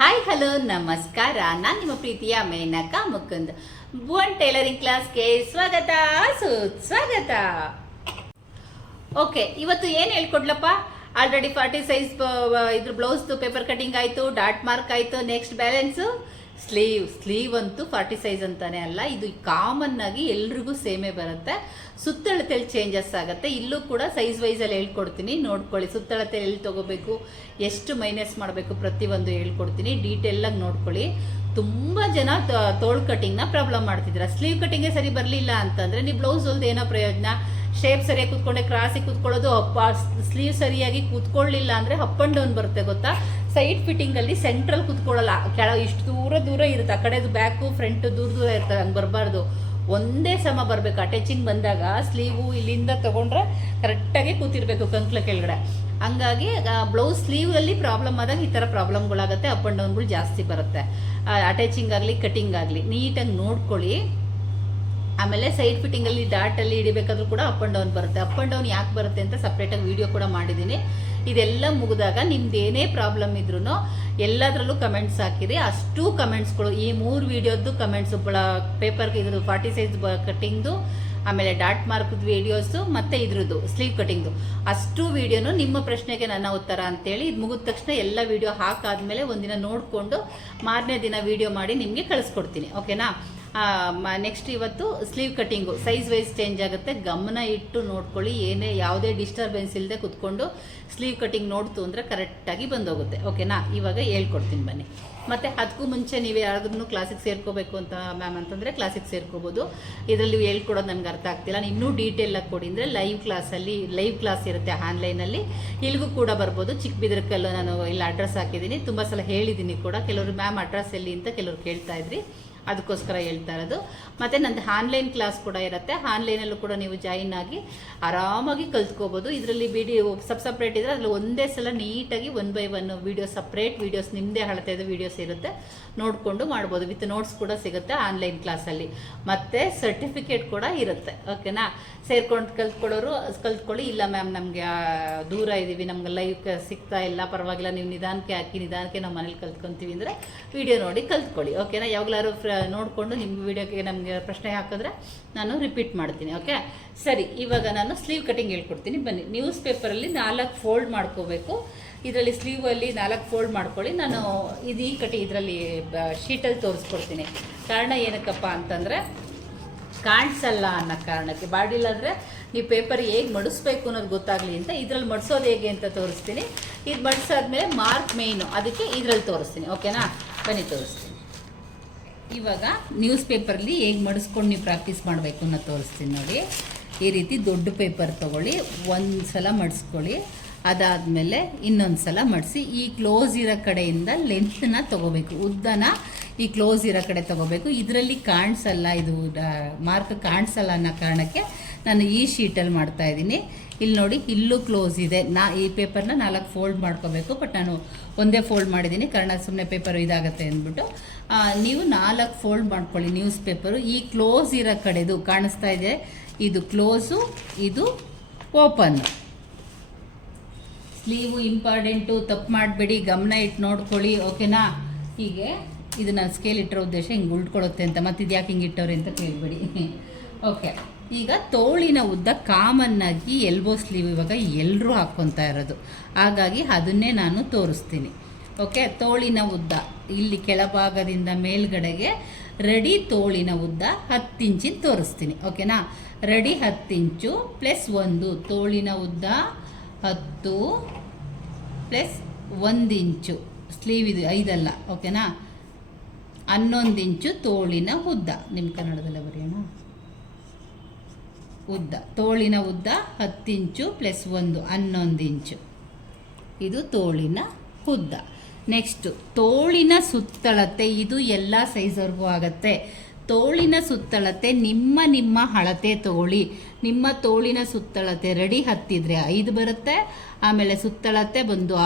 Hi hello ನಮಸ್ಕಾರ. ನಾನು ನಿಮ್ಮ ಪ್ರೀತಿಯ ಮೇನಕ ಮುಕುಂದ್. ಭುವನ್ ಟೈಲರಿಂಗ್ ಕ್ಲಾಸ್ಗೆ ಸ್ವಾಗತ ಸುಸ್ವಾಗತ ಓಕೆ ಇವತ್ತು ಏನು ಹೇಳ್ಕೊಡ್ಲಪ್ಪ? ಆಲ್ರೆಡಿ ಫಾರ್ಟಿ ಸೈಜ್ ಇದ್ರ ಬ್ಲೌಸ್ದು ಪೇಪರ್ ಕಟಿಂಗ್ ಆಯಿತು ಡಾಟ್ ಮಾರ್ಕ್ ಆಯಿತು ನೆಕ್ಸ್ಟ್ ಬ್ಯಾಲೆನ್ಸು ಸ್ಲೀವ್ ಸ್ಲೀವ್ ಅಂತೂ ಫಾರ್ಟಿ ಸೈಜ್ ಅಂತಾನೆ ಅಲ್ಲ, ಇದು ಕಾಮನ್ ಆಗಿ ಎಲ್ರಿಗೂ ಸೇಮೇ ಬರುತ್ತೆ. ಸುತ್ತಳತೆಯಲ್ಲಿ ಚೇಂಜಸ್ ಆಗುತ್ತೆ. ಇಲ್ಲೂ ಕೂಡ ಸೈಜ್ ವೈಸಲ್ಲಿ ಹೇಳ್ಕೊಡ್ತೀನಿ. ನೋಡ್ಕೊಳ್ಳಿ ಸುತ್ತಳತೆ ಎಲ್ಲಿ ತಗೋಬೇಕು, ಎಷ್ಟು ಮೈನಸ್ ಮಾಡಬೇಕು ಪ್ರತಿಯೊಂದು ಹೇಳ್ಕೊಡ್ತೀನಿ. ಡೀಟೇಲಾಗಿ ನೋಡ್ಕೊಳ್ಳಿ. ತುಂಬ ಜನ ತೋಳು ಕಟಿಂಗ್ನ ಪ್ರಾಬ್ಲಮ್ ಮಾಡ್ತಿದ್ರ ಸ್ಲೀವ್ ಕಟಿಂಗೇ ಸರಿ ಬರಲಿಲ್ಲ ಅಂತಂದರೆ ನೀವು ಬ್ಲೌಸ್ ಹೊಲ್ದು ಏನೋ ಪ್ರಯೋಜನ. ಶೇಪ್ ಸರಿಯಾಗಿ ಕೂತ್ಕೊಂಡೆ ಕ್ರಾಸಿಗೆ ಕೂತ್ಕೊಳ್ಳೋದು ಸ್ಲೀವ್ ಸರಿಯಾಗಿ ಕೂತ್ಕೊಳ್ಳಿಲ್ಲ ಅಂದರೆ ಅಪ್ ಆ್ಯಂಡ್ ಡೌನ್ ಬರುತ್ತೆ, ಗೊತ್ತಾ? ಸೈಡ್ ಫಿಟ್ಟಿಂಗಲ್ಲಿ ಸೆಂಟ್ರಲ್ ಕುತ್ಕೊಳ್ಳಲ್ಲ. ಕೆಳ ಇಷ್ಟು ದೂರ ದೂರ ಇರುತ್ತೆ. ಆ ಕಡೆದು ಬ್ಯಾಕು ಫ್ರಂಟ್ ದೂರ ದೂರ ಇರ್ತದೆ ಹಂಗೆ ಬರಬಾರ್ದು. ಒಂದೇ ಸಮ ಬರಬೇಕು. ಅಟ್ಯಾಚಿಂಗ್ ಬಂದಾಗ ಸ್ಲೀವು ಇಲ್ಲಿಂದ ತಗೊಂಡ್ರೆ ಕರೆಕ್ಟಾಗಿ ಕೂತಿರ್ಬೇಕು ಕಂಕ್ಲ ಕೆಳಗಡೆ. ಹಂಗಾಗಿ ಬ್ಲೌಸ್ ಸ್ಲೀವಲ್ಲಿ ಪ್ರಾಬ್ಲಮ್ ಆದಾಗ ಈ ಥರ ಪ್ರಾಬ್ಲಮ್ಗಳಾಗುತ್ತೆ ಅಪ್ ಆ್ಯಂಡ್ ಡೌನ್ಗಳು ಜಾಸ್ತಿ ಬರುತ್ತೆ. ಅಟ್ಯಾಚಿಂಗ್ ಆಗಲಿ ಕಟಿಂಗ್ ಆಗಲಿ. ನೀಟಾಗಿ ನೋಡ್ಕೊಳ್ಳಿ. ಆಮೇಲೆ ಸೈಡ್ ಫಿಟ್ಟಿಂಗಲ್ಲಿ ಡಾಟಲ್ಲಿ ಹಿಡಿಬೇಕಾದ್ರೂ ಕೂಡ ಅಪ್ ಆ್ಯಂಡ್ ಡೌನ್ ಬರುತ್ತೆ. ಅಪ್ ಆ್ಯಂಡ್ ಡೌನ್ ಯಾಕೆ ಬರುತ್ತೆ ಅಂತ ಸಪ್ರೇಟಾಗಿ ವಿಡಿಯೋ ಕೂಡ ಮಾಡಿದ್ದೀನಿ. ಇದೆಲ್ಲ ಮುಗಿದಾಗ ನಿಮ್ದು ಏನೇ ಪ್ರಾಬ್ಲಮ್ ಇದ್ರೂ ಎಲ್ಲದರಲ್ಲೂ ಕಮೆಂಟ್ಸ್ ಹಾಕಿರಿ. ಅಷ್ಟು ಕಮೆಂಟ್ಸ್ಗಳು ಈ ಮೂರು ವಿಡಿಯೋದ್ದು ಕಮೆಂಟ್ಸ್ ಬಳ ಪೇಪರ್ಗೆ ಇದ್ರದ್ದು ಫಾರ್ಟಿ ಸೈಜ್ ಬ ಕಟ್ಟಿಂಗ್ದು ಆಮೇಲೆ ಡಾಟ್ ಮಾರ್ಕ್ದು ವಿಡಿಯೋಸು ಮತ್ತು ಇದ್ರದ್ದು ಸ್ಲೀವ್ ಕಟಿಂಗ್ದು ಅಷ್ಟು ವೀಡಿಯೋನು ನಿಮ್ಮ ಪ್ರಶ್ನೆಗೆ ನನ್ನ ಉತ್ತರ ಅಂತೇಳಿ ಇದು ಮುಗಿದ ತಕ್ಷಣ ಎಲ್ಲ ವಿಡಿಯೋ ಹಾಕಾದ್ಮೇಲೆ ಒಂದಿನ ನೋಡಿಕೊಂಡು ಮಾರನೇ ದಿನ ವಿಡಿಯೋ ಮಾಡಿ ನಿಮಗೆ ಕಳಿಸ್ಕೊಡ್ತೀನಿ. ಓಕೆನಾ ನೆಕ್ಸ್ಟ್ ಇವತ್ತು sleeve cutting size wise change ಆಗುತ್ತೆ. ಗಮನ ಇಟ್ಟು ನೋಡ್ಕೊಳ್ಳಿ. ಏನೇ ಯಾವುದೇ ಡಿಸ್ಟರ್ಬೆನ್ಸ್ ಇಲ್ಲದೆ ಕುತ್ಕೊಂಡು ಸ್ಲೀವ್ ಕಟ್ಟಿಂಗ್ ನೋಡ್ತು ಅಂದರೆ ಕರೆಕ್ಟಾಗಿ ಬಂದೋಗುತ್ತೆ. ಓಕೆನಾ ಇವಾಗ ಹೇಳ್ಕೊಡ್ತೀನಿ ಬನ್ನಿ. ಮತ್ತು ಅದಕ್ಕೂ ಮುಂಚೆ ನೀವು ಯಾರಾದ್ರೂ ಕ್ಲಾಸಿಗೆ ಸೇರ್ಕೋಬೇಕು ಅಂತ ಮ್ಯಾಮ್ ಅಂತಂದರೆ ಕ್ಲಾಸಿಗೆ ಸೇರ್ಕೋಬೋದು. ಇದರಲ್ಲಿ ಹೇಳ್ಕೊಡೋದು ನನಗೆ ಅರ್ಥ ಆಗ್ತಿಲ್ಲ. ನಾನು ಇನ್ನೂ ಡೀಟೇಲಾಗಿ ಕೊಡಿ ಅಂದರೆ ಲೈವ್ ಕ್ಲಾಸಲ್ಲಿ ಲೈವ್ ಕ್ಲಾಸ್ ಇರುತ್ತೆ ಆನ್ಲೈನಲ್ಲಿ ಇಲ್ಲಿಗೂ ಕೂಡ ಬರ್ಬೋದು. ಚಿಕ್ಕಬಿದ್ರಕಲ್ಲು ನಾನು ಇಲ್ಲಿ ಅಡ್ರೆಸ್ ಹಾಕಿದ್ದೀನಿ. ತುಂಬ ಸಲ ಹೇಳಿದ್ದೀನಿ ಕೂಡ. ಕೆಲವರು ಮ್ಯಾಮ್ ಅಡ್ರೆಸ್ ಎಲ್ಲಿ ಅಂತ ಕೆಲವರು ಕೇಳ್ತಾ ಇದ್ರಿ. ಅದಕ್ಕೋಸ್ಕರ ಹೇಳ್ತಾ ಇರೋದು. ಮತ್ತು ನಂದು ಆನ್ಲೈನ್ ಕ್ಲಾಸ್ ಕೂಡ ಇರುತ್ತೆ. ಆನ್ಲೈನಲ್ಲೂ ಕೂಡ ನೀವು ಜಾಯಿನ್ ಆಗಿ ಆರಾಮಾಗಿ ಕಲ್ತ್ಕೋಬೋದು. ಇದರಲ್ಲಿ ವಿಡಿಯೋ ಸಬ್ ಸಪ್ರೇಟ್ ಇದ್ರೆ ಅದ್ರಲ್ಲಿ ಒಂದೇ ಸಲ ನೀಟಾಗಿ one by one video separate videos ನಿಮ್ಮದೇ ಅಳತೆದು ವೀಡಿಯೋಸ್ ಇರುತ್ತೆ. ನೋಡಿಕೊಂಡು ಮಾಡ್ಬೋದು. ವಿತ್ ನೋಟ್ಸ್ ಕೂಡ ಸಿಗುತ್ತೆ ಆನ್ಲೈನ್ ಕ್ಲಾಸಲ್ಲಿ. ಮತ್ತು ಸರ್ಟಿಫಿಕೇಟ್ ಕೂಡ ಇರುತ್ತೆ. ಓಕೆನಾ? ಸೇರ್ಕೊಂಡು ಕಲ್ತ್ಕೊಳ್ಳೋರು, ಕಲ್ತ್ಕೊಳ್ಳಿ. ಇಲ್ಲ ಮ್ಯಾಮ್, ನಮಗೆ ದೂರ ಇದ್ದೀವಿ ನಮ್ಗೆ ಲೈವ್ ಸಿಗ್ತಾ ಇಲ್ಲ. ಪರವಾಗಿಲ್ಲ. ನೀವು ನಿಧಾನಕ್ಕೆ ಹಾಕಿ, ನಿಧಾನಕ್ಕೆ ನಮ್ಮ ಮನೇಲಿ ಕಲ್ತ್ಕೊಂತೀವಿ ಅಂದರೆ ವಿಡಿಯೋ ನೋಡಿ ಕಲ್ತ್ಕೊಳ್ಳಿ. ಓಕೆನಾ? ಯಾವಾಗಲಾರು ಫ್ರ ನೋಡಿಕೊಂಡು ನಿಮ್ಮ ವಿಡಿಯೋಗೆ ನಮಗೆ ಪ್ರಶ್ನೆ ಹಾಕಿದ್ರೆ ನಾನು ರಿಪೀಟ್ ಮಾಡ್ತೀನಿ ಓಕೆ ಸರಿ, ಇವಾಗ ನಾನು ಸ್ಲೀವ್ ಕಟಿಂಗ್ ಹೇಳ್ಕೊಡ್ತೀನಿ. ಬನ್ನಿ ನ್ಯೂಸ್ ಪೇಪರಲ್ಲಿ ನಾಲ್ಕು ಫೋಲ್ಡ್ ಮಾಡ್ಕೋಬೇಕು. ಇದರಲ್ಲಿ ಸ್ಲೀವಲ್ಲಿ ನಾಲ್ಕು ಫೋಲ್ಡ್ ಮಾಡ್ಕೊಳ್ಳಿ. ನಾನು ಇದು ಈ ಕಟಿ ಇದರಲ್ಲಿ ಶೀಟಲ್ಲಿ ತೋರಿಸ್ಕೊಡ್ತೀನಿ. ಕಾರಣ ಏನಕ್ಕಪ್ಪ ಅಂತಂದರೆ, ಕಾಣಿಸಲ್ಲ ಅನ್ನೋ ಕಾರಣಕ್ಕೆ. ಬಾಡಿಲ್ಲಾದರೆ ನೀವು ಪೇಪರ್ ಹೇಗೆ ಮಡಿಸ್ಬೇಕು ಅನ್ನೋದು ಗೊತ್ತಾಗಲಿ ಅಂತ. ಇದ್ರಲ್ಲಿ ಮಡಿಸೋದು ಹೇಗೆ ಅಂತ ತೋರಿಸ್ತೀನಿ. ಇದು ಮಡಿಸಾದ್ಮೇಲೆ ಮಾರ್ಕ್ ಮೇಯ್ನು ಅದಕ್ಕೆ ಇದರಲ್ಲಿ ತೋರಿಸ್ತೀನಿ ಓಕೆನಾ ಬನ್ನಿ, ತೋರಿಸ್ತೀನಿ. ಇವಾಗ ನ್ಯೂಸ್ ಪೇಪರ್ಲಿ ಹೇಗೆ ಮಡಿಸ್ಕೊಂಡು ನೀವು ಪ್ರಾಕ್ಟೀಸ್ ಮಾಡಬೇಕು ಅನ್ನೋ ತೋರಿಸ್ತೀನಿ ನೋಡಿ. ಈ ರೀತಿ ದೊಡ್ಡ ಪೇಪರ್ ತೊಗೊಳ್ಳಿ ಒಂದು ಸಲ ಮಡಿಸ್ಕೊಳ್ಳಿ, ಅದಾದಮೇಲೆ ಇನ್ನೊಂದು ಸಲ ಮಡಿಸಿ, ಈ ಕ್ಲೋಸ್ ಇರೋ ಕಡೆಯಿಂದ ಲೆಂತ್ನ ತೊಗೋಬೇಕು. ಉದ್ದನ ಈ ಕ್ಲೋಸ್ ಇರೋ ಕಡೆ ತೊಗೋಬೇಕು. ಇದರಲ್ಲಿ ಕಾಣಿಸಲ್ಲ ಇದು ಮಾರ್ಕ್ ಕಾಣಿಸಲ್ಲ ಅನ್ನೋ ಕಾರಣಕ್ಕೆ ನಾನು ಈ ಶೀಟಲ್ಲಿ ಮಾಡ್ತಾ ಇದ್ದೀನಿ. ಇಲ್ಲಿ ನೋಡಿ, ಇಲ್ಲೂ ಕ್ಲೋಸ್ ಇದೆ. ನಾ, ಈ ಪೇಪರ್ನ ನಾಲ್ಕು ಫೋಲ್ಡ್ ಮಾಡ್ಕೋಬೇಕು ಬಟ್ ನಾನು ಒಂದೇ ಫೋಲ್ಡ್ ಮಾಡಿದ್ದೀನಿ. ಕಾರಣ ಸುಮ್ಮನೆ ಪೇಪರ್ ಇದಾಗುತ್ತೆ ಅಂದ್ಬಿಟ್ಟು. ನೀವು ನಾಲ್ಕು ಫೋಲ್ಡ್ ಮಾಡ್ಕೊಳ್ಳಿ ನ್ಯೂಸ್ ಪೇಪರು ಈ ಕ್ಲೋಸ್ ಇರೋ ಕಡೆದು ಕಾಣಿಸ್ತಾ ಇದೆ. ಇದು ಕ್ಲೋಸು ಇದು ಓಪನ್ ಸ್ಲೀವು ಇಂಪಾರ್ಟೆಂಟು ತಪ್ಪು ಮಾಡಬೇಡಿ, ಗಮನ ಇಟ್ಟು ನೋಡ್ಕೊಳ್ಳಿ ಓಕೆನಾ ಹೀಗೆ. ಇದು ನಾನು ಸ್ಕೇಲ್ ಇಟ್ಟಿರೋ ಉದ್ದೇಶ ಹಿಂಗೆ ಉಳ್ಕೊಳ್ಳುತ್ತೆ ಅಂತ. ಮತ್ತೆ ಇದು ಯಾಕೆ ಹಿಂಗೆ ಇಟ್ಟವ್ರೆ ಅಂತ ಕೇಳಬೇಡಿ. ಓಕೆ ಈಗ ತೋಳಿನ ಉದ್ದ ಕಾಮನ್ನಾಗಿ ಎಲ್ಬೋ ಸ್ಲೀವ್ ಇವಾಗ ಎಲ್ಲರೂ ಹಾಕ್ಕೊತಾ ಇರೋದು. ಹಾಗಾಗಿ ಅದನ್ನೇ ನಾನು ತೋರಿಸ್ತೀನಿ. ಓಕೆ ತೋಳಿನ ಉದ್ದ ಇಲ್ಲಿ ಕೆಳಭಾಗದಿಂದ ಮೇಲ್ಗಡೆಗೆ ರೆಡಿ ತೋಳಿನ ಉದ್ದ ಹತ್ತು ಇಂಚಿನ ತೋರಿಸ್ತೀನಿ. ಓಕೆನಾ ರೆಡಿ ಹತ್ತು ಇಂಚು ಪ್ಲಸ್ ಒಂದು. ತೋಳಿನ ಉದ್ದ ಹತ್ತು ಪ್ಲಸ್ ಒಂದು ಇಂಚು. ಸ್ಲೀವ್ ಇದು ಐದಲ್ಲ. ಓಕೆನಾ ಹನ್ನೊಂದು ಇಂಚು ತೋಳಿನ ಉದ್ದ. ನಿಮ್ಮ ಕನ್ನಡದಲ್ಲೇ ಬರೆಯೋಣ. ಉದ್ದ. ತೋಳಿನ ಉದ್ದ ಹತ್ತು ಇಂಚು ಪ್ಲಸ್ ಒಂದು ಹನ್ನೊಂದು ಇಂಚು. ಇದು ತೋಳಿನ ಉದ್ದ. ನೆಕ್ಸ್ಟು ತೋಳಿನ ಸುತ್ತಳತೆ, ಇದು ಎಲ್ಲ ಸೈಜ್ವರೆಗೂ ಆಗತ್ತೆ. ತೋಳಿನ ಸುತ್ತಳತೆ, ನಿಮ್ಮ ನಿಮ್ಮ ಅಳತೆ ತೋಳಿ ನಿಮ್ಮ ತೋಳಿನ ಸುತ್ತಳತೆ ರೆಡಿ ಹತ್ತಿದ್ರೆ ಐದು ಬರುತ್ತೆ. ಆಮೇಲೆ ಸುತ್ತಳತೆ ಬಂದು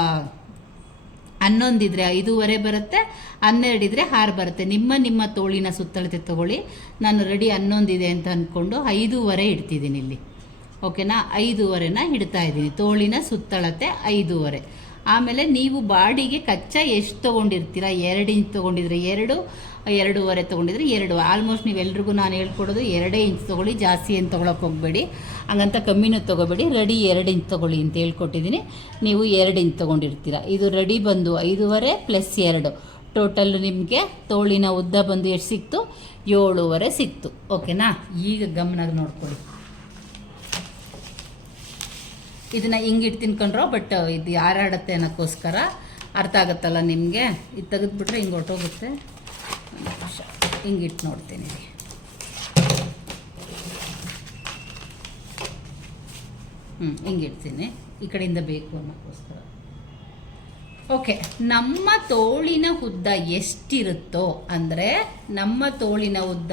ಹನ್ನೊಂದಿದ್ರೆ ಐದೂವರೆ ಬರುತ್ತೆ, ಹನ್ನೆರಡಿದ್ರೆ ಆರು ಬರುತ್ತೆ. ನಿಮ್ಮ ನಿಮ್ಮ ತೋಳಿನ ಸುತ್ತಳತೆ ತಗೊಳ್ಳಿ. ನಾನು ರೆಡಿ ಹನ್ನೊಂದಿದೆ ಅಂತ ಅಂದ್ಕೊಂಡು ಐದೂವರೆ ಇಡ್ತಿದ್ದೀನಿ ಇಲ್ಲಿ. ಓಕೆನಾ ಐದೂವರೆನ ಇಡ್ತಾ ಇದ್ದೀನಿ. ತೋಳಿನ ಸುತ್ತಳತೆ ಐದೂವರೆ. ಆಮೇಲೆ ನೀವು ಬಾಡಿಗೆ ಕಚ್ಚಾ ಎಷ್ಟು ತೊಗೊಂಡಿರ್ತೀರ? ಎರಡು ಇಂಚ್ ತೊಗೊಂಡಿದ್ರೆ ಎರಡು, ಎರಡೂವರೆ ತೊಗೊಂಡಿದ್ರೆ ಎರಡು. ಆಲ್ಮೋಸ್ಟ್ ನೀವೆಲ್ರಿಗೂ ನಾನು ಹೇಳ್ಕೊಡೋದು ಎರಡೇ ಇಂಚ್ ತೊಗೊಳ್ಳಿ, ಜಾಸ್ತಿ ಏನು ತೊಗೊಳಕ್ಕೆ ಹೋಗಬೇಡಿ. ಹಂಗಂತ ಕಮ್ಮಿನೂ ತೊಗೋಬೇಡಿ ರೆಡಿ ಎರಡು ಇಂಚ್ ತೊಗೊಳ್ಳಿ ಅಂತ ಹೇಳ್ಕೊಟ್ಟಿದ್ದೀನಿ. ನೀವು ಎರಡು ಇಂಚ್ ತೊಗೊಂಡಿರ್ತೀರ. ಇದು ರೆಡಿ ಬಂದು ಐದೂವರೆ ಪ್ಲಸ್ ಎರಡು. ಟೋಟಲ್ ನಿಮಗೆ ತೋಳಿನ ಉದ್ದ ಬಂದು ಎಷ್ಟು ಸಿಕ್ತು? ಏಳುವರೆ ಸಿಕ್ತು. ಓಕೆನಾ ಈಗ ಗಮನಾಗಿ ನೋಡ್ಕೊಳ್ಳಿ. ಇದನ್ನ ಹಿಂಗಿಟ್ಟು ತಿನ್ಕೊಂಡ್ರೋ ಬಟ್ ಇದು ಯಾರಾಡುತ್ತೆ ಅನ್ನೋಕ್ಕೋಸ್ಕರ ಅರ್ಥ ಆಗುತ್ತಲ್ಲ ನಿಮಗೆ? ಇದು ತೆಗೆದ್ಬಿಟ್ರೆ ಹಿಂಗೆ ಹೊಟ್ಟೋಗುತ್ತೆ ಹಿಂಗಿಟ್ಟು ನೋಡ್ತೀನಿ ಹ್ಞೂ ಹಿಂಗಿಡ್ತೀನಿ ಈ ಕಡೆಯಿಂದ ಬೇಕು ಅನ್ನೋಕ್ಕೋಸ್ಕರ. ಓಕೆ ನಮ್ಮ ತೋಳಿನ ಉದ್ದ ಎಷ್ಟಿರುತ್ತೋ, ಅಂದರೆ ನಮ್ಮ ತೋಳಿನ ಉದ್ದ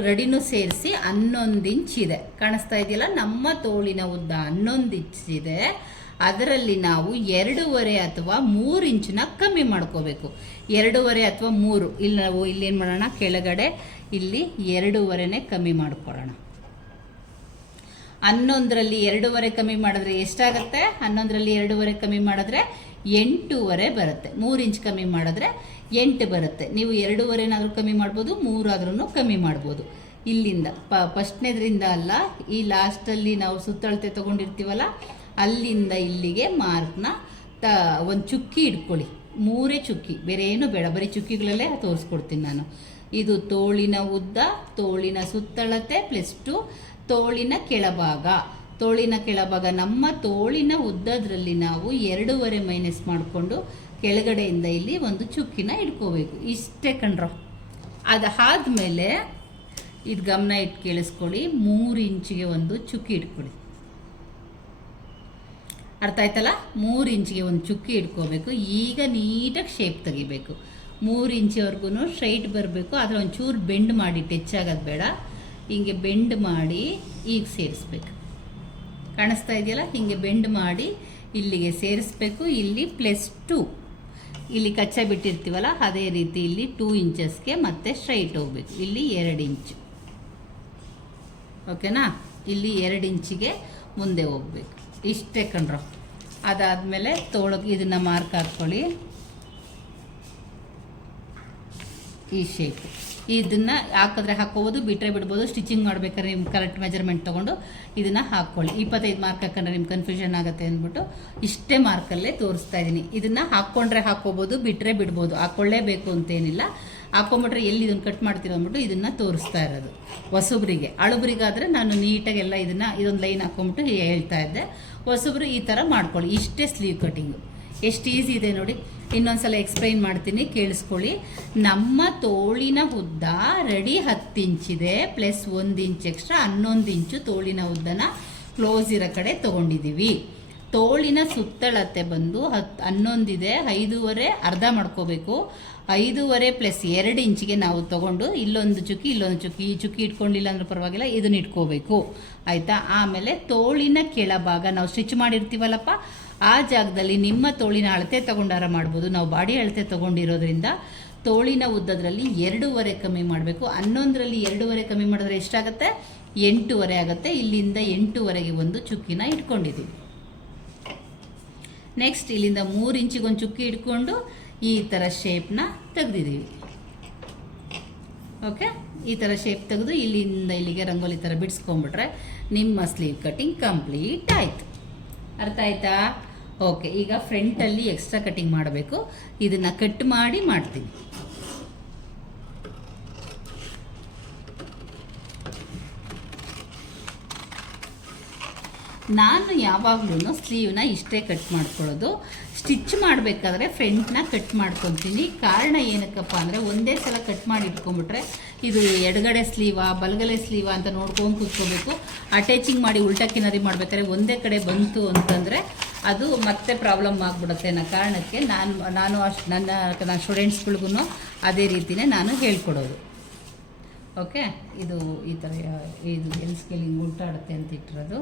ರೆಡಿನೂ ಸೇರಿಸಿ ಹನ್ನೊಂದು ಇಂಚ್ ಇದೆ. ಕಾಣಿಸ್ತಾ ಇದೆಯಲ್ಲ? ನಮ್ಮ ತೋಳಿನ ಉದ್ದ ಹನ್ನೊಂದು ಇಂಚ್ ಇದೆ. ಅದರಲ್ಲಿ ನಾವು ಎರಡೂವರೆ ಅಥವಾ ಮೂರು ಇಂಚನ್ನ ಕಮ್ಮಿ ಮಾಡ್ಕೋಬೇಕು. ಎರಡೂವರೆ ಅಥವಾ ಮೂರು. ಇಲ್ಲಿ ನಾವು ಇಲ್ಲೇನು ಮಾಡೋಣ? ಕೆಳಗಡೆ ಇಲ್ಲಿ ಎರಡೂವರೆನೇ ಕಮ್ಮಿ ಮಾಡ್ಕೊಳ್ಳೋಣ. ಹನ್ನೊಂದರಲ್ಲಿ ಎರಡೂವರೆ ಕಮ್ಮಿ ಮಾಡಿದ್ರೆ ಎಷ್ಟಾಗುತ್ತೆ? ಹನ್ನೊಂದರಲ್ಲಿ ಎರಡೂವರೆ ಕಮ್ಮಿ ಮಾಡಿದ್ರೆ ಎಂಟೂವರೆ ಬರುತ್ತೆ. ಮೂರು ಇಂಚ್ ಕಮ್ಮಿ ಮಾಡಿದ್ರೆ ಎಂಟು ಬರುತ್ತೆ. ನೀವು ಎರಡೂವರೆನಾದರೂ ಕಮ್ಮಿ ಮಾಡ್ಬೋದು ಮೂರಾದ್ರೂ ಕಮ್ಮಿ ಮಾಡ್ಬೋದು. ಇಲ್ಲಿಂದ, ಪ, ಫಸ್ಟ್ನೇದ್ರಿಂದ ಅಲ್ಲ, ಈ ಲಾಸ್ಟಲ್ಲಿ ನಾವು ಸುತ್ತಳತೆ ತೊಗೊಂಡಿರ್ತೀವಲ್ಲ, ಅಲ್ಲಿಂದ ಇಲ್ಲಿಗೆ ಮಾರ್ಕ್ನ ತ, ಒಂದು ಚುಕ್ಕಿ ಇಟ್ಕೊಳ್ಳಿ. ಮೂರೇ ಚುಕ್ಕಿ ಬೇರೆ ಏನು ಬೇಡ, ಬರೀ ಚುಕ್ಕಿಗಳಲ್ಲೇ ತೋರಿಸ್ಕೊಡ್ತೀನಿ ನಾನು. ಇದು ತೋಳಿನ ಉದ್ದ, ತೋಳಿನ ಸುತ್ತಳತೆ ಪ್ಲಸ್ ಟು ತೋಳಿನ ಕೆಳಭಾಗ. ತೋಳಿನ ಕೆಳಭಾಗ, ನಮ್ಮ ತೋಳಿನ ಉದ್ದದ್ರಲ್ಲಿ ನಾವು ಎರಡೂವರೆ ಮೈನಸ್ ಮಾಡಿಕೊಂಡು ಕೆಳಗಡೆಯಿಂದ ಇಲ್ಲಿ ಒಂದು ಚುಕ್ಕಿನ ಇಟ್ಕೋಬೇಕು. ಇಷ್ಟೇ ಕಣ್ರ. ಅದು ಆದಮೇಲೆ ಇದು ಗಮನ ಇಟ್ಟು ಕೇಳಿಸ್ಕೊಳ್ಳಿ. ಮೂರು ಇಂಚಿಗೆ ಒಂದು ಚುಕ್ಕಿ ಇಟ್ಕೊಳ್ಳಿ. ಅರ್ಥ ಆಯ್ತಲ್ಲ? ಮೂರು ಇಂಚಿಗೆ ಒಂದು ಚುಕ್ಕಿ ಇಟ್ಕೋಬೇಕು. ಈಗ ನೀಟಾಗಿ ಶೇಪ್ ತೆಗಿಬೇಕು. ಮೂರು ಇಂಚಿವರೆಗೂ ಸ್ಟ್ರೈಟ್ ಬರಬೇಕು. ಆದರೆ ಒಂಚೂರು ಬೆಂಡ್ ಮಾಡಿ ಟಚ್ ಆಗೋದು ಬೇಡ. ಹೀಗೆ ಬೆಂಡ್ ಮಾಡಿ ಈಗ ಸೇರಿಸ್ಬೇಕು. ಕಾಣಿಸ್ತಾ ಇದೆಯಲ್ಲ? ಹಿಂಗೆ ಬೆಂಡ್ ಮಾಡಿ ಇಲ್ಲಿಗೆ ಸೇರಿಸ್ಬೇಕು. ಇಲ್ಲಿ ಪ್ಲಸ್ ಟು ಇಲ್ಲಿ ಕಚ್ಚೆ ಬಿಟ್ಟಿರ್ತೀವಲ್ಲ, ಅದೇ ರೀತಿ ಇಲ್ಲಿ ಟೂ ಇಂಚಸ್ಗೆ ಮತ್ತೆ ಸ್ಟ್ರೈಟ್ ಹೋಗ್ಬೇಕು. ಇಲ್ಲಿ ಎರಡು ಇಂಚು ಓಕೆನಾ ಇಲ್ಲಿ ಎರಡು ಇಂಚಿಗೆ ಮುಂದೆ ಹೋಗ್ಬೇಕು. ಇಷ್ಟೇ ಕಣ್ರು. ಅದಾದಮೇಲೆ ತೋಳಕ್ಕೆ ಇದನ್ನು ಮಾರ್ಕ್ ಹಾಕ್ಕೊಳ್ಳಿ ಈ ಶೇಪ್ ಇದನ್ನು ಹಾಕಿದ್ರೆ ಹಾಕೋಬೋದು ಬಿಟ್ಟರೆ ಬಿಡ್ಬೋದು ಸ್ಟಿಚಿಂಗ್ ಮಾಡ್ಬೇಕಾದ್ರೆ ನಿಮ್ಮ ಕರೆಕ್ಟ್ ಮೆಜರ್ಮೆಂಟ್ ತಗೊಂಡು ಇದನ್ನು ಹಾಕ್ಕೊಳ್ಳಿ. ಇಪ್ಪತ್ತೈದು ಮಾರ್ಕ್ ಹಾಕೊಂಡ್ರೆ ನಿಮ್ಗೆ ಕನ್ಫ್ಯೂಷನ್ ಆಗುತ್ತೆ ಅಂದ್ಬಿಟ್ಟು ಇಷ್ಟೇ ಮಾರ್ಕಲ್ಲೇ ತೋರಿಸ್ತಾ ಇದ್ದೀನಿ ಇದನ್ನು ಹಾಕ್ಕೊಂಡ್ರೆ ಹಾಕ್ಕೋಬೋದು ಬಿಟ್ಟರೆ ಬಿಡ್ಬೋದು. ಹಾಕ್ಕೊಳ್ಳೇಬೇಕು ಅಂತೇನಿಲ್ಲ. ಹಾಕೊಂಬಿಟ್ರೆ ಎಲ್ಲಿ ಇದನ್ನು ಕಟ್ ಮಾಡ್ತೀರೋ ಅಂದ್ಬಿಟ್ಟು ಇದನ್ನು ತೋರಿಸ್ತಾ ಇರೋದು. ಹೊಸಬ್ರಿಗೆ. ಅಳುಬ್ರಿಗಾದರೆ ನಾನು ನೀಟಾಗಿ ಎಲ್ಲ ಇದನ್ನು, ಇದೊಂದು ಲೈನ್ ಹಾಕೊಂಬಿಟ್ಟು ಹೇಳ್ತಾ ಇದ್ದೆ. ಹೊಸಬ್ರು ಈ ಥರ ಮಾಡ್ಕೊಳ್ಳಿ. ಇಷ್ಟೇ ಸ್ಲೀವ್ ಕಟ್ಟಿಂಗು ಎಷ್ಟು ಈಸಿ ಇದೆ ನೋಡಿ. ಇನ್ನೊಂದ್ಸಲ ಎಕ್ಸ್ಪ್ಲೈನ್ ಮಾಡ್ತೀನಿ, ಕೇಳಿಸ್ಕೊಳ್ಳಿ. ನಮ್ಮ ತೋಳಿನ ಉದ್ದ ರೆಡಿ ಹತ್ತು ಇಂಚಿದೆ ಪ್ಲಸ್ ಒಂದು ಇಂಚ್ ಎಕ್ಸ್ಟ್ರಾ ಹನ್ನೊಂದು ಇಂಚು ತೋಳಿನ ಉದ್ದನ ಕ್ಲೋಸ್ ಇರೋ ಕಡೆ ತೊಗೊಂಡಿದ್ದೀವಿ. ತೋಳಿನ ಸುತ್ತಳತೆ ಬಂದು ಹತ್ತು ಹನ್ನೊಂದಿದೆ ಐದೂವರೆ ಅರ್ಧ ಮಾಡ್ಕೋಬೇಕು. ಐದೂವರೆ ಪ್ಲಸ್ ಎರಡು ಇಂಚಿಗೆ ನಾವು ತಗೊಂಡು ಇಲ್ಲೊಂದು ಚುಕ್ಕಿ ಇಲ್ಲೊಂದು ಚುಕ್ಕಿ, ಈ ಚುಕ್ಕಿ ಇಟ್ಕೊಂಡಿಲ್ಲ ಅಂದ್ರೆ ಪರವಾಗಿಲ್ಲ, ಇದನ್ನ ಇಟ್ಕೋಬೇಕು. ಆಯಿತಾ? ಆಮೇಲೆ ತೋಳಿನ ಕೆಳಭಾಗ ನಾವು ಸ್ಟಿಚ್ ಮಾಡಿರ್ತೀವಲ್ಲಪ್ಪ ಆ ಜಾಗದಲ್ಲಿ ನಿಮ್ಮ ತೋಳಿನ ಅಳತೆ ತಗೊಂಡಾರ ಮಾಡ್ಬೋದು. ನಾವು ಬಾಡಿ ಅಳತೆ ತಗೊಂಡಿರೋದ್ರಿಂದ ತೋಳಿನ ಉದ್ದದ್ರಲ್ಲಿ ಎರಡೂವರೆ ಕಮ್ಮಿ ಮಾಡಬೇಕು. ಹನ್ನೊಂದರಲ್ಲಿ ಎರಡೂವರೆ ಕಮ್ಮಿ ಮಾಡಿದ್ರೆ ಎಷ್ಟಾಗುತ್ತೆ? ಎಂಟೂವರೆ ಆಗುತ್ತೆ. ಇಲ್ಲಿಂದ ಎಂಟೂವರೆಗೆ ಒಂದು ಚುಕ್ಕಿನ ಇಟ್ಕೊಂಡಿದ್ದೀವಿ. ನೆಕ್ಸ್ಟ್ ಇಲ್ಲಿಂದ ಮೂರು ಇಂಚಿಗೊಂದು ಚುಕ್ಕಿ ಇಟ್ಕೊಂಡು ಈ ಥರ ಶೇಪ್ನ ತೆಗೆದಿದ್ದೀವಿ. ಓಕೆ ಈ ಥರ ಶೇಪ್ ತೆಗೆದು ಇಲ್ಲಿಂದ ಇಲ್ಲಿಗೆ ರಂಗೋಲಿ ಥರ ಬಿಡಿಸ್ಕೊಂಬಿಟ್ರೆ ನಿಮ್ಮ ಸ್ಲೀವ್ ಕಟ್ಟಿಂಗ್ ಕಂಪ್ಲೀಟ್ ಆಯಿತು. ಅರ್ಥ ಆಯ್ತಾ? ಓಕೆ ಈಗ ಫ್ರಂಟಲ್ಲಿ ಎಕ್ಸ್ಟ್ರಾ ಕಟಿಂಗ್ ಮಾಡಬೇಕು. ಇದನ್ನು ಕಟ್ ಮಾಡಿ ಮಾಡ್ತೀನಿ. ನಾನು ಯಾವಾಗಲೂ ಸ್ಲೀವ್ನ ಇಷ್ಟೇ ಕಟ್ ಮಾಡ್ಕೊಳ್ಳೋದು. ಸ್ಟಿಚ್ ಮಾಡಬೇಕಾದ್ರೆ ಫ್ರಂಟ್ನ ಕಟ್ ಮಾಡ್ಕೊತೀನಿ. ಕಾರಣ ಏನಕ್ಕಪ್ಪ ಅಂದರೆ ಒಂದೇ ಸಲ ಕಟ್ ಮಾಡಿ ಇಟ್ಕೊಂಬಿಟ್ರೆ ಇದು ಎಡಗಡೆ ಸ್ಲೀವಾ ಬಲಗಡೆ ಸ್ಲೀವಾ ಅಂತ ನೋಡ್ಕೊಂಡು ಕೂತ್ಕೋಬೇಕು. ಅಟ್ಯಾಚಿಂಗ್ ಮಾಡಿ ಉಲ್ಟಾ ಕಿನರಿ ಮಾಡ್ಬೇಕಾದ್ರೆ ಒಂದೇ ಕಡೆ ಬಂತು ಅಂತಂದರೆ ಅದು ಮತ್ತೆ ಪ್ರಾಬ್ಲಮ್ ಆಗಿಬಿಡುತ್ತೆ ಅನ್ನೋ ಕಾರಣಕ್ಕೆ ನಾನು ನಾನು ಅಷ್ಟು ನನ್ನ ನನ್ನ ಸ್ಟೂಡೆಂಟ್ಸ್ಗಳಿಗೂ ಅದೇ ರೀತಿಯೇ ನಾನು ಹೇಳ್ಕೊಡೋದು. ಓಕೆ ಇದು ಈ ಥರ, ಇದು ಎಲ್ ಸ್ಕೇಲಿಂಗ್ ಉಲ್ಟಾಡುತ್ತೆ ಅಂತ ಇಟ್ಟಿರೋದು.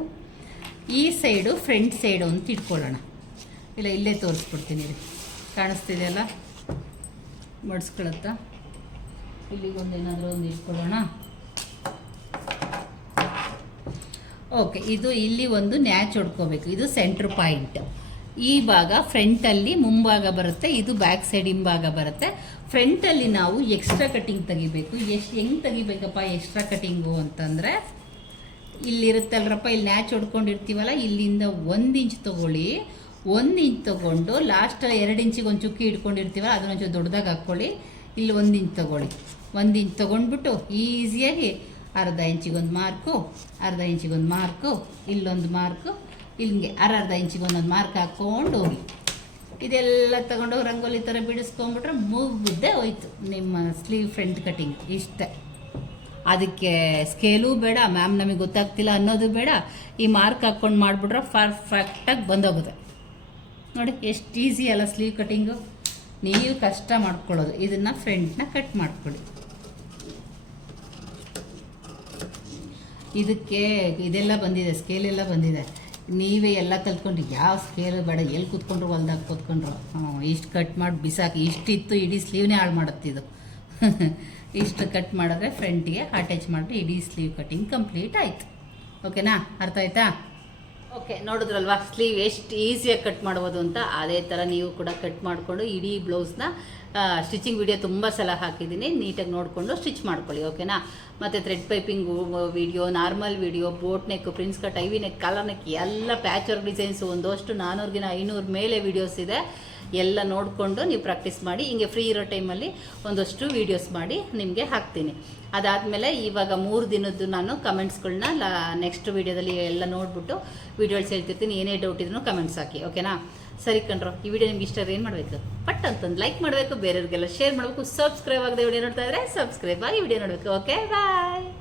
ಈ ಸೈಡು ಫ್ರಂಟ್ ಸೈಡು ಅಂತ ಇಟ್ಕೊಳ್ಳೋಣ. ಇಲ್ಲ, ಇಲ್ಲೇ ತೋರಿಸ್ಬಿಡ್ತೀನಿ ರೀ ಕಾಣಿಸ್ತಿದೆಯಲ್ಲ ಮಡಿಸ್ಕೊಳತ್ತ ಇಲ್ಲಿಗೊಂದು ಏನಾದರೂ ಒಂದು ಇಟ್ಕೊಳ್ಳೋಣ. ಓಕೆ, ಇದು ಇಲ್ಲಿ ಒಂದು ನ್ಯಾಚ್ ಹೊಡ್ಕೋಬೇಕು. ಇದು ಸೆಂಟ್ರ್ ಪಾಯಿಂಟ್ ಈ ಭಾಗ ಫ್ರಂಟಲ್ಲಿ ಮುಂಭಾಗ ಬರುತ್ತೆ, ಇದು ಬ್ಯಾಕ್ ಸೈಡ್ ಹಿಂಭಾಗ ಬರುತ್ತೆ. ಫ್ರಂಟಲ್ಲಿ ನಾವು ಎಕ್ಸ್ಟ್ರಾ ಕಟ್ಟಿಂಗ್ ತೆಗಿಬೇಕು. ಎಷ್ಟು ಹೆಂಗೆ ತೆಗಿಬೇಕಪ್ಪ ಎಕ್ಸ್ಟ್ರಾ ಕಟ್ಟಿಂಗು ಅಂತಂದರೆ ಇಲ್ಲಿರುತ್ತಲ್ರಪ್ಪ ಇಲ್ಲಿ ನ್ಯಾಚ್ ಹೊಡ್ಕೊಂಡಿರ್ತೀವಲ್ಲ, ಇಲ್ಲಿಂದ ಒಂದು ಇಂಚ್ ತೊಗೊಳ್ಳಿ. ಒಂದು ಇಂಚ್ ತೊಗೊಂಡು ಲಾಸ್ಟಲ್ಲಿ ಎರಡು ಇಂಚಿಗೆ ಒಂದು ಚುಕ್ಕಿ ಇಟ್ಕೊಂಡಿರ್ತೀವಲ್ಲ ಅದನ್ನ ಒಂಚೂರು ದೊಡ್ಡದಾಗಿ ಹಾಕ್ಕೊಳ್ಳಿ. ಇಲ್ಲಿ ಒಂದು ಇಂಚ್ ತೊಗೊಳ್ಳಿ. ಒಂದು ಇಂಚ್ ತೊಗೊಂಡ್ಬಿಟ್ಟು ಈಸಿಯಾಗಿ ಅರ್ಧ ಇಂಚಿಗೊಂದು ಮಾರ್ಕು, ಅರ್ಧ ಇಂಚಿಗೊಂದು ಮಾರ್ಕು, ಇಲ್ಲೊಂದು ಮಾರ್ಕು ಇಲ್ಲಿಗೆ ಅರ್ಧ ಇಂಚಿಗೆ ಒಂದೊಂದು ಮಾರ್ಕ್ ಹಾಕ್ಕೊಂಡು ಹೋಗಿ. ಇದೆಲ್ಲ ತಗೊಂಡು ರಂಗೋಲಿ ಥರ ಬಿಡಿಸ್ಕೊಂಡ್ಬಿಟ್ರೆ ಮುಗ್ದೇ ಹೋಯ್ತು ನಿಮ್ಮ ಸ್ಲೀವ್ ಫ್ರಂಟ್ ಕಟಿಂಗ್ ಇಷ್ಟೇ. ಅದಕ್ಕೆ ಸ್ಕೇಲೂ ಬೇಡ, ಮ್ಯಾಮ್ ನಮಗೆ ಗೊತ್ತಾಗ್ತಿಲ್ಲ ಅನ್ನೋದು ಬೇಡ. ಈ ಮಾರ್ಕ್ ಹಾಕ್ಕೊಂಡು ಮಾಡಿಬಿಟ್ರೆ ಪರ್ಫೆಕ್ಟಾಗಿ ಬಂದೋಗುತ್ತೆ. ನೋಡಿ, ಎಷ್ಟು ಈಸಿ ಅಲ್ಲ ಸ್ಲೀವ್ ಕಟಿಂಗು. ನೀವು ಕಷ್ಟ ಮಾಡ್ಕೊಳ್ಳೋದು. ಇದನ್ನು ಫ್ರಂಟ್ನ ಕಟ್ ಮಾಡ್ಕೊಳ್ಳಿ. ಇದಕ್ಕೆ ಇದೆಲ್ಲ ಬಂದಿದೆ ಸ್ಕೇಲ್ ಎಲ್ಲ ಬಂದಿದೆ. ನೀವೇ ಎಲ್ಲ ಕಲ್ತ್ಕೊಂಡು ಯಾವ ಸ್ಕೇಲ್ ಬೇಡ ಎಲ್ಲಿ ಕೂತ್ಕೊಂಡ್ರು ಹೊಲ್ದಾಗ ಕೂತ್ಕೊಂಡ್ರು? ಇಷ್ಟು ಕಟ್ ಮಾಡಿ ಬಿಸಾಕಿ, ಇಷ್ಟಿತ್ತು ಇಡೀ ಸ್ಲೀವ್ನೇ ಹಾಳು ಮಾಡುತ್ತಿದ್ದು ಇಷ್ಟು ಕಟ್ ಮಾಡಿದ್ರೆ ಫ್ರಂಟಿಗೆ ಅಟ್ಯಾಚ್ ಮಾಡಿದ್ರೆ ಇಡೀ ಸ್ಲೀವ್ ಕಟ್ಟಿಂಗ್ ಕಂಪ್ಲೀಟ್ ಆಯಿತು. ಓಕೆನಾ ಅರ್ಥ ಆಯ್ತಾ? ಓಕೆ, ನೋಡಿದ್ರಲ್ವಾ? ಸ್ಲೀವ್ ಎಷ್ಟು ಈಸಿಯಾಗಿ ಕಟ್ ಮಾಡ್ಬೋದು ಅಂತ. ಅದೇ ಥರ ನೀವು ಕೂಡ ಕಟ್ ಮಾಡಿಕೊಂಡು ಇಡೀ ಬ್ಲೌಸ್ನ ಸ್ಟಿಚಿಂಗ್ ವಿಡಿಯೋ ತುಂಬ ಸಲ ಹಾಕಿದ್ದೀನಿ. ನೀಟಾಗಿ ನೋಡಿಕೊಂಡು ಸ್ಟಿಚ್ ಮಾಡ್ಕೊಳ್ಳಿ, ಓಕೆನಾ? ಮತ್ತು thread piping video, normal video boat neck prince cut ivy neck collar neck ಎಲ್ಲ ಪ್ಯಾಚ್ ವರ್ಕ್ ಡಿಸೈನ್ಸ್ ಒಂದಷ್ಟು ನಾನ್ನೂರಿಗಿನ ಐನೂರು ಮೇಲೆ ವಿಡಿಯೋಸ್ ಇದೆ. ಎಲ್ಲ ನೋಡಿಕೊಂಡು ನೀವು ಪ್ರಾಕ್ಟೀಸ್ ಮಾಡಿ, ಹಿಂಗೆ ಫ್ರೀ ಇರೋ ಟೈಮಲ್ಲಿ ಒಂದಷ್ಟು ವೀಡಿಯೋಸ್ ಮಾಡಿ ನಿಮಗೆ ಹಾಕ್ತೀನಿ. ಅದಾದಮೇಲೆ ಇವಾಗ ಮೂರು ದಿನದ್ದು ನಾನು ಕಮೆಂಟ್ಸ್ಗಳನ್ನ ಲಾ ನೆಕ್ಸ್ಟ್ ವೀಡಿಯೋದಲ್ಲಿ ಎಲ್ಲ ನೋಡಿಬಿಟ್ಟು ವೀಡಿಯೋಸ್ ಹೇಳ್ತಿರ್ತೀನಿ, ಏನೇ ಡೌಟ್ ಇದ್ರೂ ಕಮೆಂಟ್ಸ್ ಹಾಕಿ ಓಕೆನಾ ಸರಿ ಕಣ್ರೋ, ಈ ವಿಡಿಯೋ ನಿಮ್ಗೆ ಇಷ್ಟ ಏನು ಮಾಡಬೇಕು? ಪಟ್ ಅಂತಂದು ಲೈಕ್ ಮಾಡಬೇಕು, ಬೇರೆಯವ್ರಿಗೆಲ್ಲ ಶೇರ್ ಮಾಡಬೇಕು ಸಬ್ಸ್ಕ್ರೈಬ್ ಆಗದೆ ವಿಡಿಯೋ ನೋಡ್ತಾ ಇದ್ರೆ ಸಬ್ಸ್ಕ್ರೈಬ್ ಆಗಿ ವಿಡಿಯೋ ನೋಡಬೇಕು ಓಕೆ ಬಾಯ್